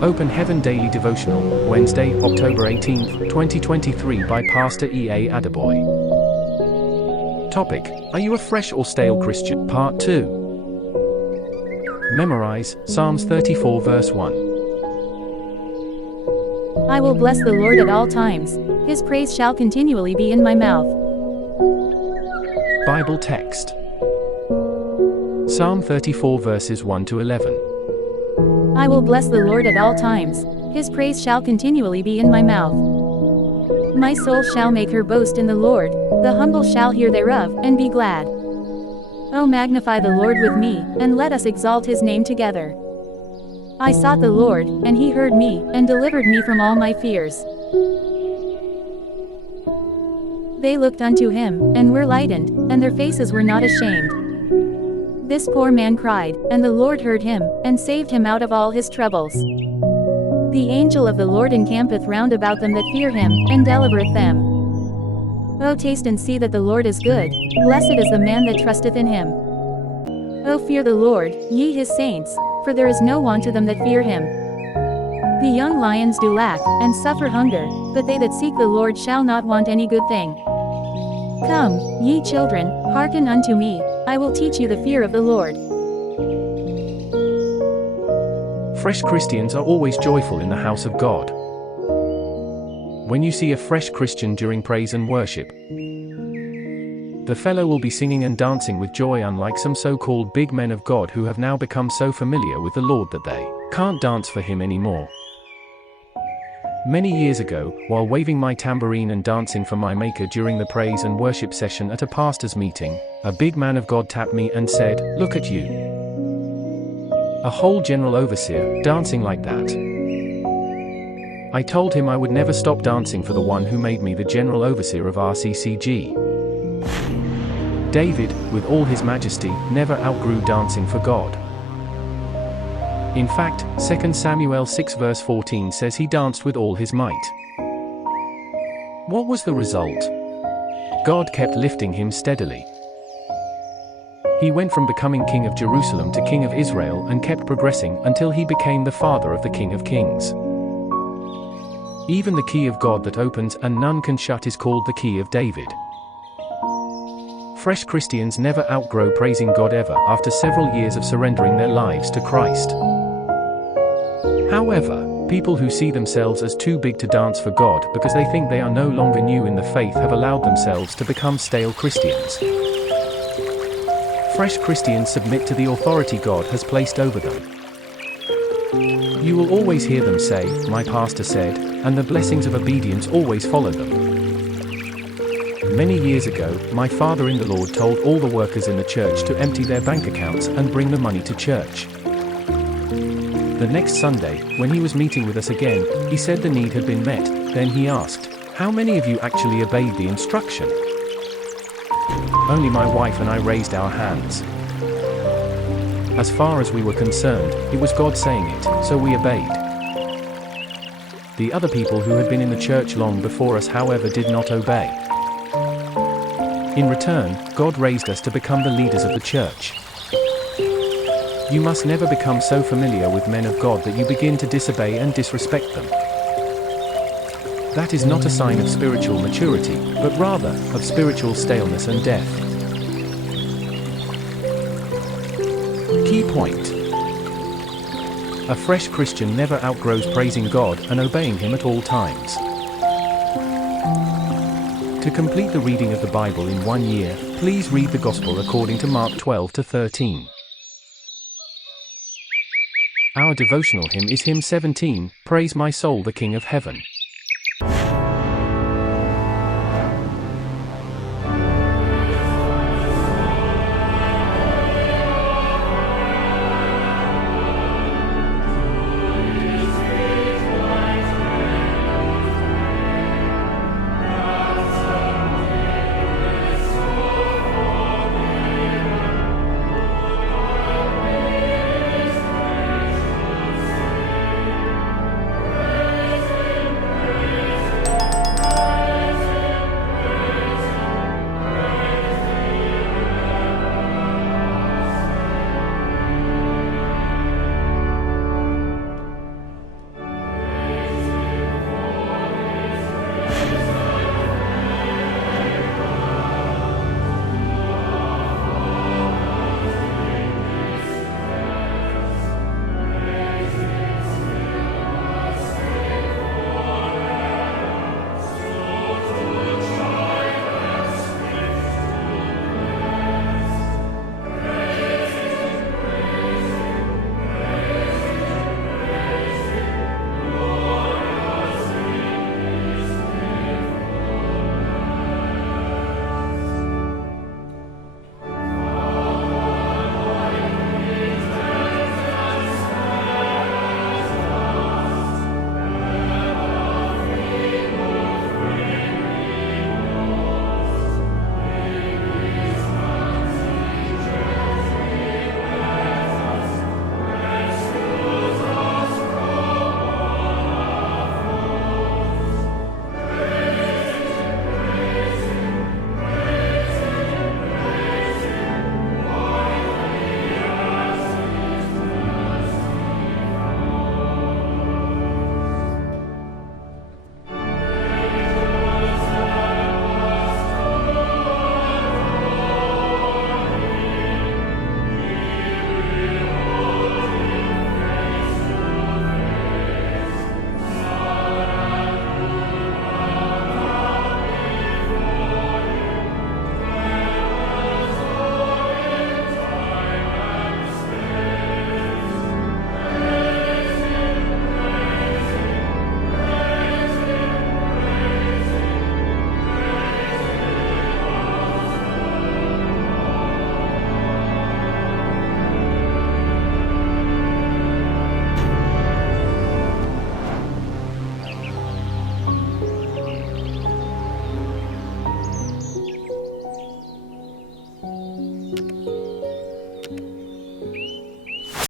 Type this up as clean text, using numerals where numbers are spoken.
Open Heaven Daily Devotional, Wednesday, October 18, 2023 by Pastor E.A Adeboye. Topic: Are you a fresh or stale Christian? Part 2. Memorize Psalms 34 verse 1. I will bless the Lord at all times. His praise shall continually be in my mouth. Bible text. Psalm 34 verses 1 to 11. I will bless the Lord at all times. His praise shall continually be in my mouth. My soul shall make her boast in the Lord. The humble shall hear thereof, and be glad. O magnify the Lord with me, and let us exalt his name together. I sought the Lord, and he heard me, and delivered me from all my fears. They looked unto him, and were lightened, and their faces were not ashamed. This poor man cried, and the Lord heard him, and saved him out of all his troubles. The angel of the Lord encampeth round about them that fear him, and delivereth them. O taste and see that the Lord is good. Blessed is the man that trusteth in him. O fear the Lord, ye his saints, for there is no want to them that fear him. The young lions do lack, and suffer hunger, but they that seek the Lord shall not want any good thing. Come, ye children, hearken unto me, I will teach you the fear of the Lord. Fresh Christians are always joyful in the house of God. When you see a fresh Christian during praise and worship, the fellow will be singing and dancing with joy, unlike some so-called big men of God who have now become so familiar with the Lord that they can't dance for him anymore. Many years ago, while waving my tambourine and dancing for my Maker during the praise and worship session at a pastor's meeting, a big man of God tapped me and said, "Look at you. A whole general overseer, dancing like that." I told him I would never stop dancing for the one who made me the general overseer of RCCG. David, with all his majesty, never outgrew dancing for God. In fact, 2 Samuel 6 verse 14 says he danced with all his might. What was the result? God kept lifting him steadily. He went from becoming king of Jerusalem to king of Israel and kept progressing until he became the father of the King of Kings. Even the key of God that opens and none can shut is called the key of David. Fresh Christians never outgrow praising God ever after several years of surrendering their lives to Christ. However, people who see themselves as too big to dance for God because they think they are no longer new in the faith have allowed themselves to become stale Christians. Fresh Christians submit to the authority God has placed over them. You will always hear them say, "My pastor said," and the blessings of obedience always follow them. Many years ago, my father in the Lord told all the workers in the church to empty their bank accounts and bring the money to church. The next Sunday, when he was meeting with us again, he said the need had been met. Then he asked, "How many of you actually obeyed the instruction?" Only my wife and I raised our hands. As far as we were concerned, it was God saying it, so we obeyed. The other people who had been in the church long before us, however, did not obey. In return, God raised us to become the leaders of the church. You must never become so familiar with men of God that you begin to disobey and disrespect them. That is not a sign of spiritual maturity, but rather, of spiritual staleness and death. Key point. A fresh Christian never outgrows praising God and obeying him at all times. To complete the reading of the Bible in 1 year, please read the Gospel according to Mark 12 to 13. Our devotional hymn is hymn 17, "Praise My Soul the King of Heaven."